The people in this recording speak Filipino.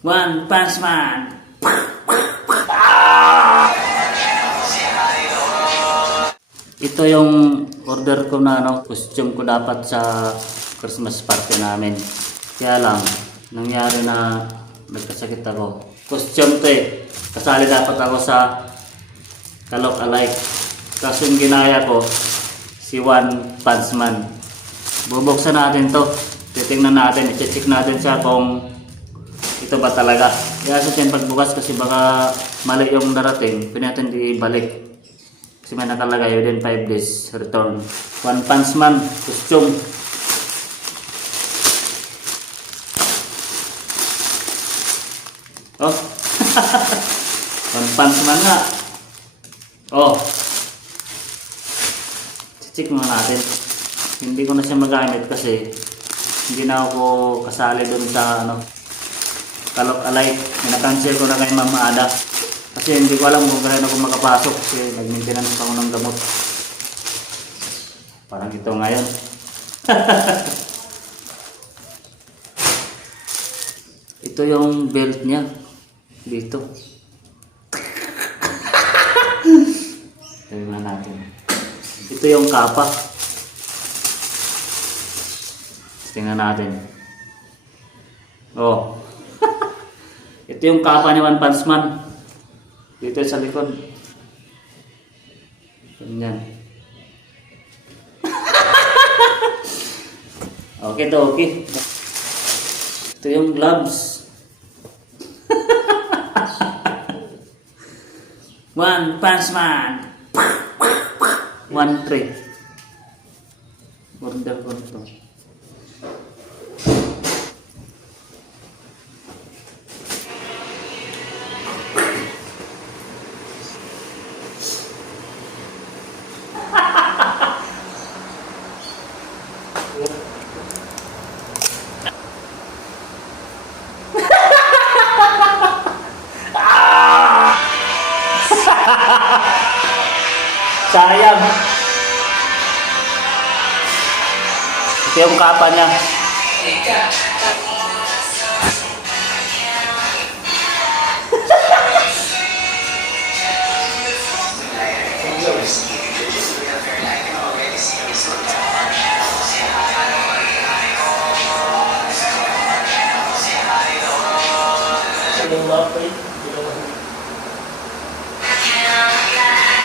One Punch Man. Ito yung order ko na costume ko dapat sa Christmas party namin. Kaya lang, nangyari na nagkasakit ako. Costume to eh. Kasali dapat ako sa Kalok Alike. Kaso yung ginaya ko, si One Punch Man. Bubuksan natin to. Titingnan natin, i-check natin siya kung ito ba talaga. Kaya sa tiyan pagbukas kasi baka mali yung darating, pinatin ibalik. Kasi may nakalagay within 5 days return. One Punch Man costume. Oh. One Punch Man nga. Oh. Check muna natin. Hindi ko na siya magamit kasi hindi na ako kasali dun sa Kalok Alike. Minakancel ko na kay Mama Ada. Kasi hindi ko alam kung kailan ako makapasok kasi nag-maintenance pa ako ng gamot. Parang ito ngayon. Ito yung belt niya. Dito. Tingnan natin. Ito yung kapa. Tingnan natin. Oh. Ito yung kapa ni One Punch Man. Dito sa likod. Ganyan. Okay to, okay. Ito yung gloves. One Punch Man. 1-3. Order ko ito. Sayang. Ito yung kapa niya.